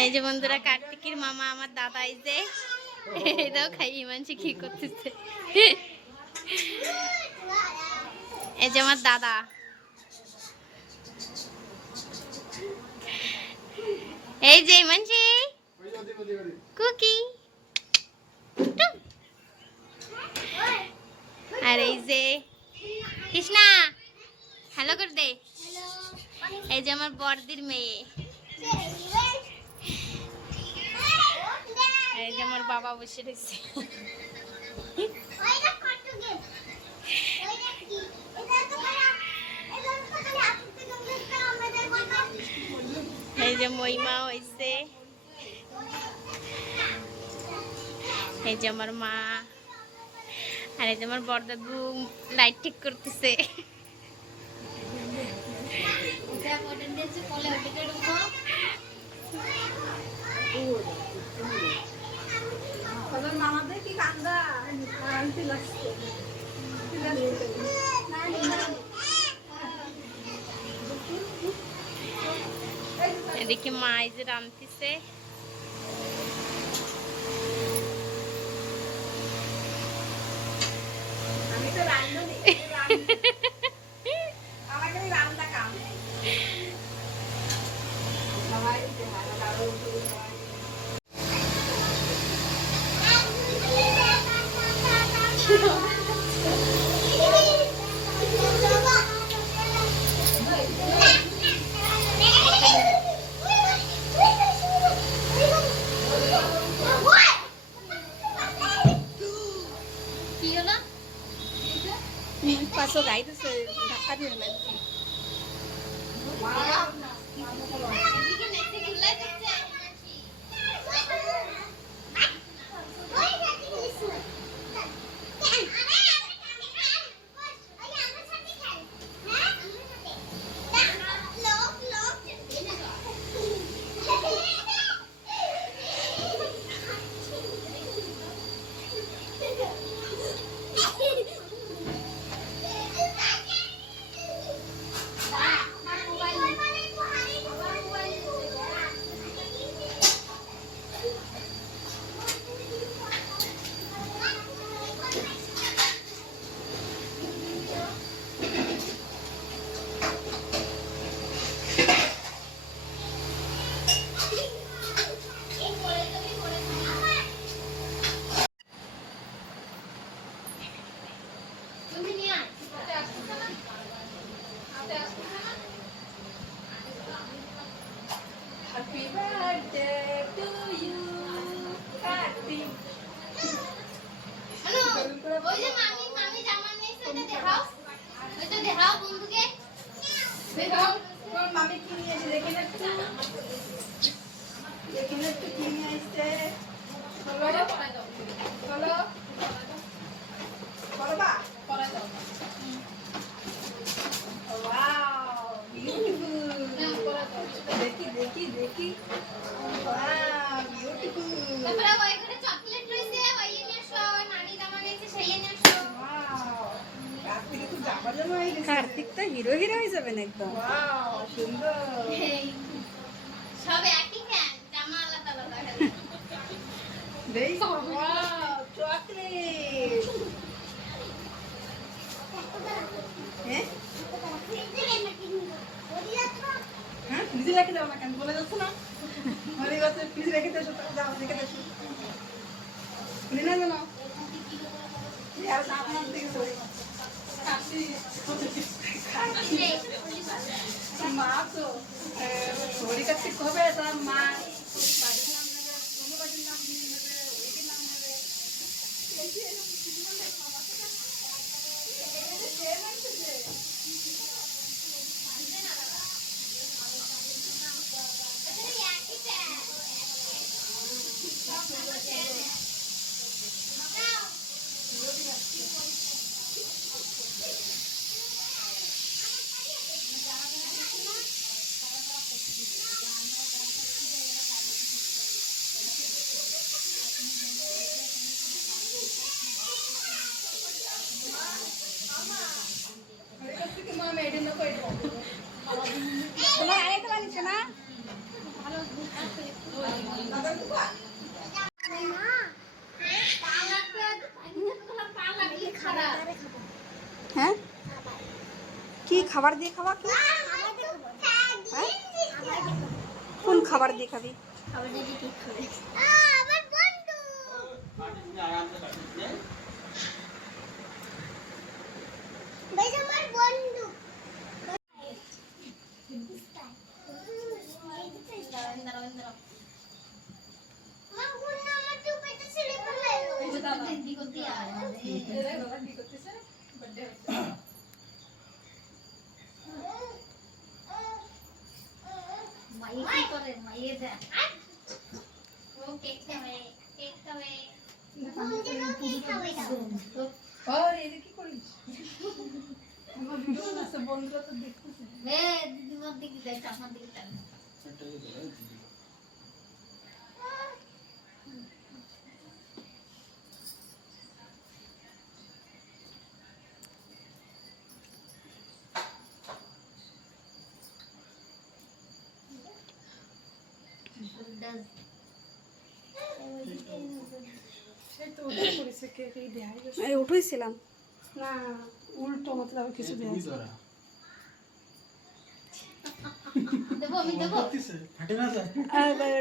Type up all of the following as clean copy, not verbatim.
এই যে বন্ধুরা কার্তিকের মামা আমার দাদা, এই যে এটাও খাই হিমাংশি কি করতেছে। এই যে আমার দাদা, এই যে হিমাংশি কুকি, আর এই যে কৃষ্ণা হ্যালো করে দে। এই যে আমার বড়দির মেয়ে, এই যে আমার বাবা বসে রয়েছে। এই যে মহিমা হয়েছে, এই যে আমার মা, আর এই যে আমার বড়দাদু লাইট ঠিক করতেছে। এদিকে মা এই যে রাঁধতেছে। আমি তো রান্ধনি, আমাকে রান্না কাম সবাই পাঁচশো গাইতেছে, ধাক্কা দিয়ে লাগছে। Happy birthday to you, Kartik. Hello, ওই যে মামি জামা নিয়েছে, ওটা দেখাও, ওটা দেখাও বন্ধুকে। দেখাও তোমার মামি কি নিয়ে এসে দেখে না একটু, দেখে না একটু কি নিয়ে আসছে। বলো বলো বলো বা পড়াই দাও। ওয়াও বিউটিফুল, দেখি দেখি দেখি, ওয়াও বিউটিফুল। তারপরে ওই করে চকলেট রয়েছে, ওই নিয়ে আসো, নানি জামা নিয়েছে সেই নিয়ে আসো। ওয়াও কার্তিক তো জামা জামা হয়ে গেছে। কার্তিক তো হিরো হিরো হয়ে যাবেন একদম। ওয়াও সুন্দর। সব একই ফ্যান, জামা আলাদা আলাদা। দেই ওয়াও চকলেট। হ্যাঁ হ্যাঁ ফ্রিজে রেখে দাও না, কেন বলে যাচ্ছে না? বলে যাচ্ছে ফ্রিজে রেখে দাও, যাও রেখে দাও। খুলে না জানো আর না আপনার দিকে সরে কাশি মা তো সরি কাছে কবে তার মা বাড়ির নাম নেবে, কোনো বাড়ির নাম নেবে, ওইটির নাম নেবে। তোমার আগে তো বানিয়েছে না? কি খাবার দিয়ে খাওয়া কি? হ্যাঁ? কোন খাবার দিয়ে খাবি? কি করিস? আমার ভিডিও আছে, বন্ধুরা তো দেখতেছে। সেই তো ওটা করেছে, কে কে দেখাই গেছে। এই উঠেছিলাম। না, উল্টো মতলব কিছু দেয়।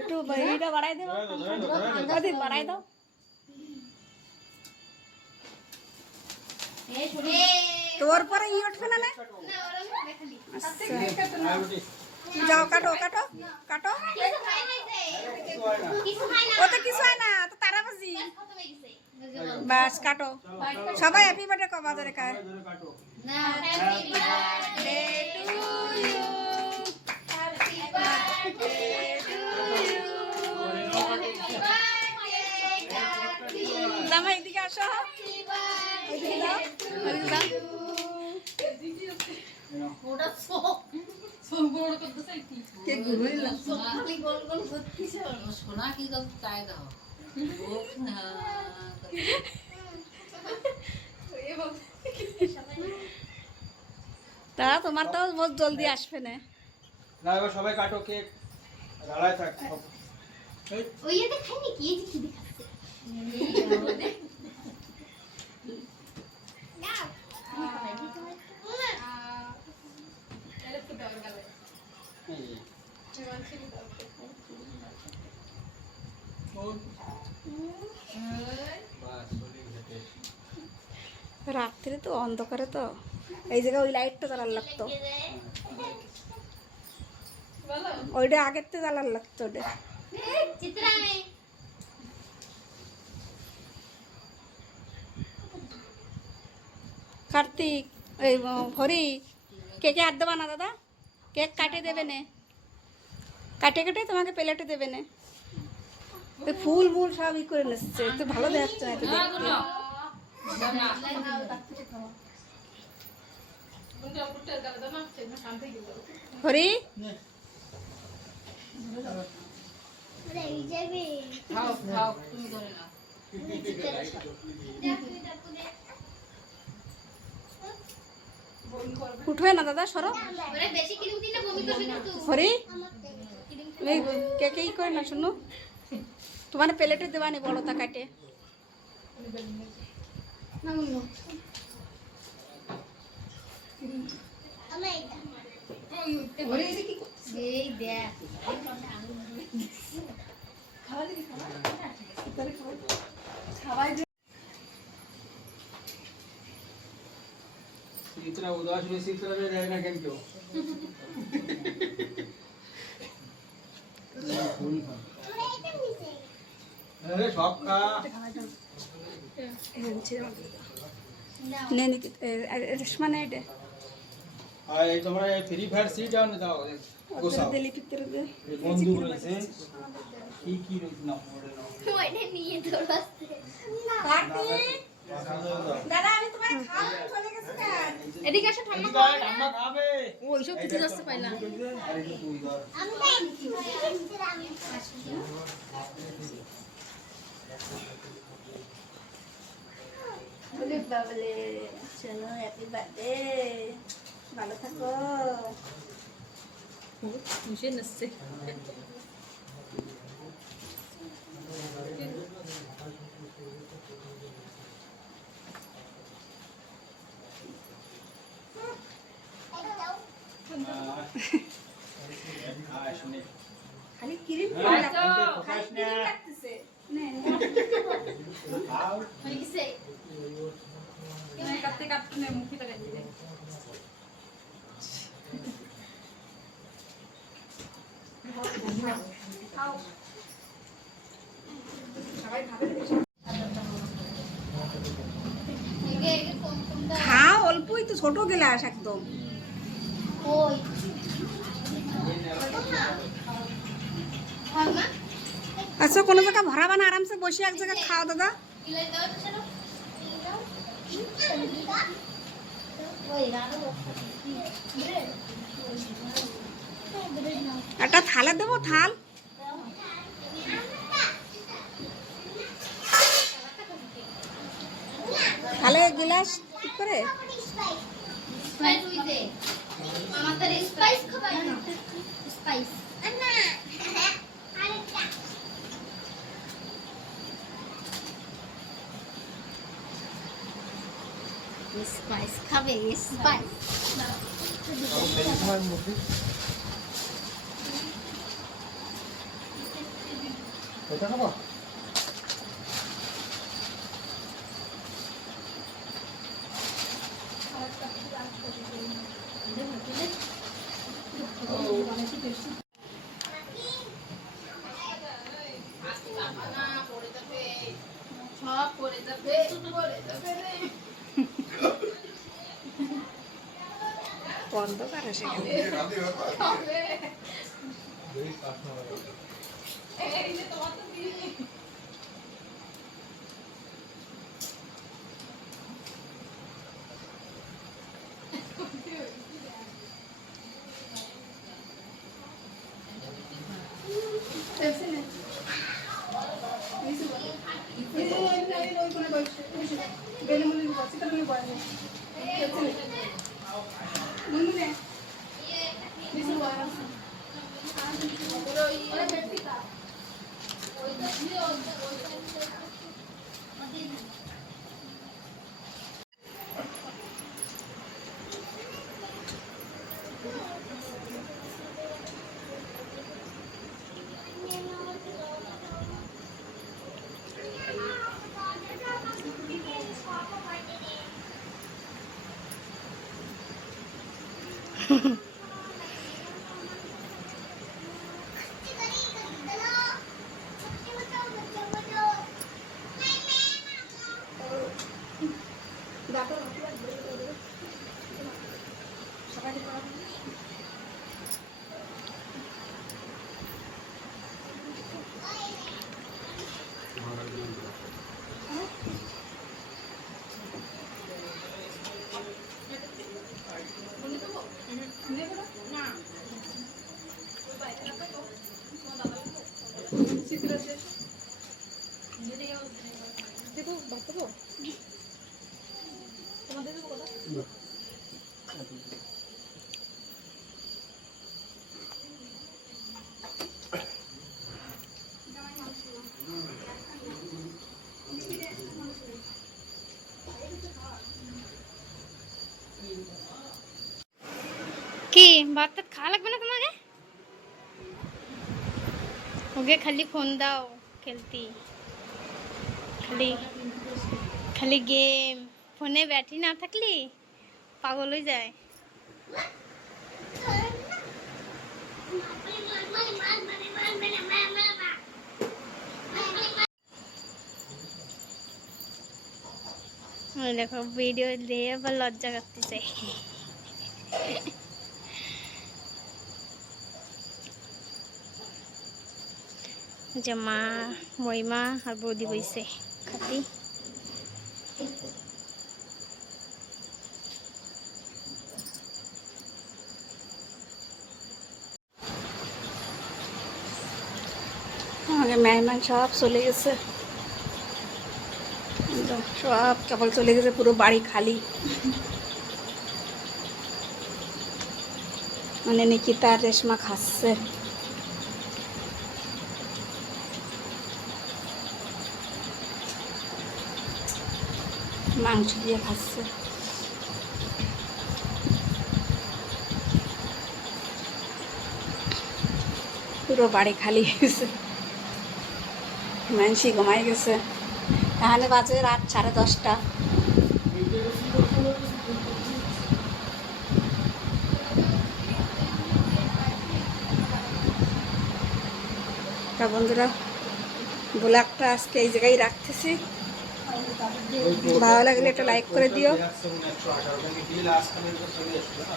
একটু এটা বাড়াই দেবো, বাড়াই দাও। তোর পরে ই উঠবে না? আচ্ছা যাও, কাটো কাটো কাটো। ও তো কিছু হয় না, তো তারা বাজি। বাস কাটো, সবাই হ্যাপি বার্থডে কো বাজারে খায়। জামা এদিকে আসো, এদিকে যাও, এদিকে যাও। কে ঘুমাইলা? তা তোমার তো বহুত জলদি আসবে না। না এবার সবাই কাটো, কেক রাড়ায় থাক। ওইটা খাইনি কি এই যে কি দেখাচ্ছে রাত্রে তো অন্ধকারে তো এই জায়গায় ওই লাইটটা জ্বালার লাগতো, ওইটা আগের তো জ্বালার লাগতো। ওটা চিত্রামে কার্তিক, এই হরি, কেকে আর দেবা না দাদা? কেক কাটে দেবে নে, কাটে কাটে তোমাকে প্লেটে দেবে নে। ওই ফুল মুল সব ই করে নিচ্ছে, তো ভালো দেখাচ্ছে না তো দেখতে। হরি উঠবে না দাদা, সরো। বেশি ক্রিম দিলে বমি করবি কিন্তু হরি কেকে ই করে না, শুনো তোমার প্লেটে দেবানি বড়টা কাটে। এই দেখ इतना उदास में इसी तरह में रहना केन क्यों? अरे शॉप का নেই নাকি রেশমা নেই এটা आए तुम्हारा ये फ्री फायर सीट डाउन दाओ गोसाओ দিলি ভিতরে দে। बंदू रहिसे की रहिस ना मोड़े ना ওইটা নিয়ে দৌড়াচ্ছে কার্তিক দাদা আমি তোমার খাওয়া চলে গেছে না। এদিকে এসে ঠান্ডা इधर ठंडा खाबे ওই সব কিছু যাচ্ছে পাইলা अरे तू इधर বলে বাবলে চলো হ্যাপি বার্থডে, ভালো থাকো। মিশে নাচছে শুনে খালি ক্রিম লাগতেছে হয়ে গেছে কাটতে কাটতে নে মুখে টাকা দিলে খাও অল্পই তো, ছোট গেলাস একদম। ওই হয় মা আচ্ছা কোনো জায়গা ভরাবা না, আরামসে বসে এক জায়গায় খাও দাদা। ইলাই দাও তো চলো ওই রানো ব্রেড ব্রেড নাও একটা থালে দেবো, থাল। থালে গিলাস ঠিক করে। স্পাইস উইথে আমাদের স্পাইস খাবাই না স্পাইস না আরেকটা স্পাইস খাবে স্পাইস এটা খাবো সব পড়ে যাবে বন্ধ করে সেখানে। এই যে তোমার তো দিইনি কি ভাত তো খাওয়া লাগবে না তোমাকে ওকে খালি ফোন দাও খেলতি খালি খালি গেম ফোনে ব্যাটারি না থাকলে পাগল হয়ে যায় দেখো ভিডিও দিয়ে আবার লজ্জা করতেছে যে মা মইমা আর বৌদি বইছে খাতি আমাকে মেহমান সব চলে গেছে, একদম সব কেবল চলে গেছে, পুরো বাড়ি খালি। মানে নিকিতা আর রেশমা খাচ্ছে, মাংস দিয়ে খাচ্ছে। পুরো বাড়ি খালি হয়ে গেছে, মানসি ঘুমাই গেছে। এখানে বাজে রাত 10:30। তা বন্ধুরা, ব্লগটা আজকে এই জায়গায় রাখতেছি। ভালো লাগলে একটা লাইক করে দিও। বিল আসলে চলে আসলো না।